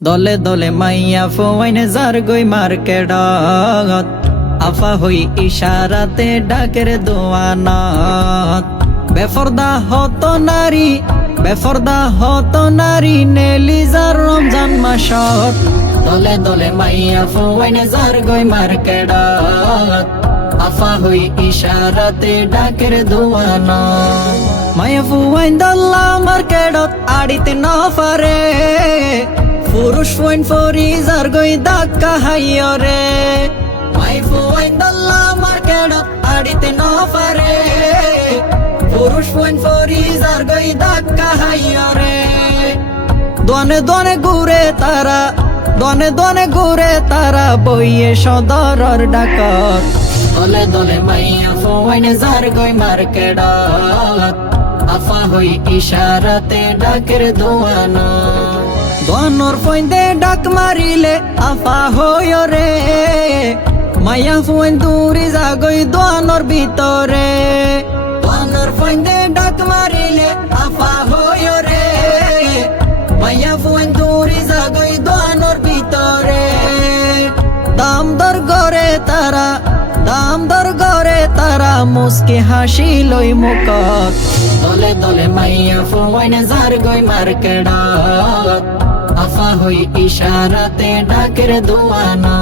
দলে দলে মাইয়া ফোয়াইনে যার গই মার্কেটত আফা হই ইশারাতে ডাকের দোয়ানত বেফরদা হত নারী নেলি যার রমজান মাসত দলে দলে মাইয়া ফোয়াইনে যার গই মার্কেটত আফা হই ইশারাতে ডাকের দোয়ানত মাইয়া ফোয়াইন দল্লা মার্কেটত আড়িতে না পারে পুরুষ ওয়াইন ফরিজার গই ধাক্কা হাইয় রে মাই ফুয়াইন দল্লা মার্কেটত আড়িতে ন পারে পুরুষ ওয়াইন ফরিজার গই ধাক্কা হাইয় রে দনে দনে ঘুরে তারা বইয়ে সদরর ডাকত দলে দলে মাইয়া ফুয়াইনে যার গই মার্কেটত আফা হই ইশারাতে ডাকের দোয়ানা দোয়ানোর ফইন্দে ডাক মারিলে আফা হই রে মাইয়া ফুয়াইন দূরি যাগই দোয়ানোর ভিতরে দোয়ানোর ফইন্দে ডাক মারিলে আফা হই রে মাইয়া ফুয়াইন দূরি যাগই দোয়ানোর ভিতরে দাম দর গরে তারা মুস্কি হাসি লই মুখত দলে দলে মাইয়া ফুয়াইনে যার গই মার্কেটত আফা হই ইশারাতে ডাকের দোয়ানা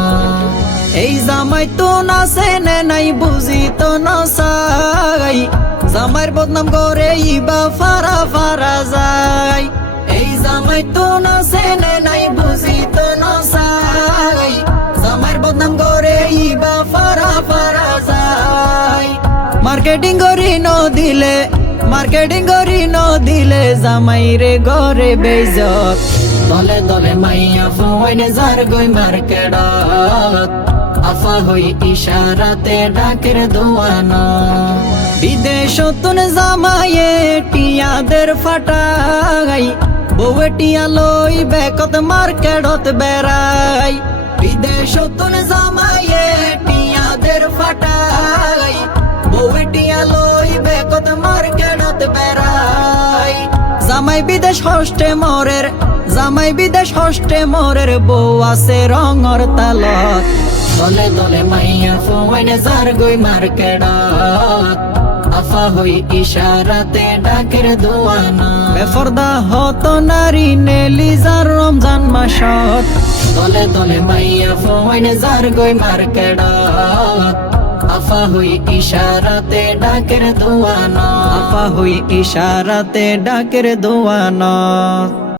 এই জামাই তো নাচে নে নাই বুঝি তো নসাই জামাইর বদনাম করে ইবা ফারা যায় এই জামাই তো নাচে নে নাই বুঝি তো নসাই জামাইর বদনাম করে ইবা ফারা যায় মার্কেটিং করি ন দিলে জামাই রে ঘরে বেইজত দলে দলে মাইয়া ফুয়াইনে যার গই মার্কেটত আফা হই ইশারাতে ডাকের দোয়ানা বিদেশতুন জামাইয়ে টিয়াদের ফাটাই বউয়ে টিয়া লই বেকত মার্কেটত বেড়াই বিদেশতুন জামাইয়ে টিয়াদের ফাটাই বউয়ে টিয়া লই বেকত মার্কেটত বেড়াই জামাই বিদেশ হস্টে মোরের বউ আছে রঙর তালত দলে দলে মাইয়া ফুয়াইনে যার গই মার্কেটত আফা হই ইশারাতে ডাকের দোয়ানা বেফরদা হত নারী নেলি যার রমজান মাসত দলে দলে মাইয়া ফুয়াইনে যার গই মার্কেটত আফা হই ইশারাতে ডাকের দোয়ানা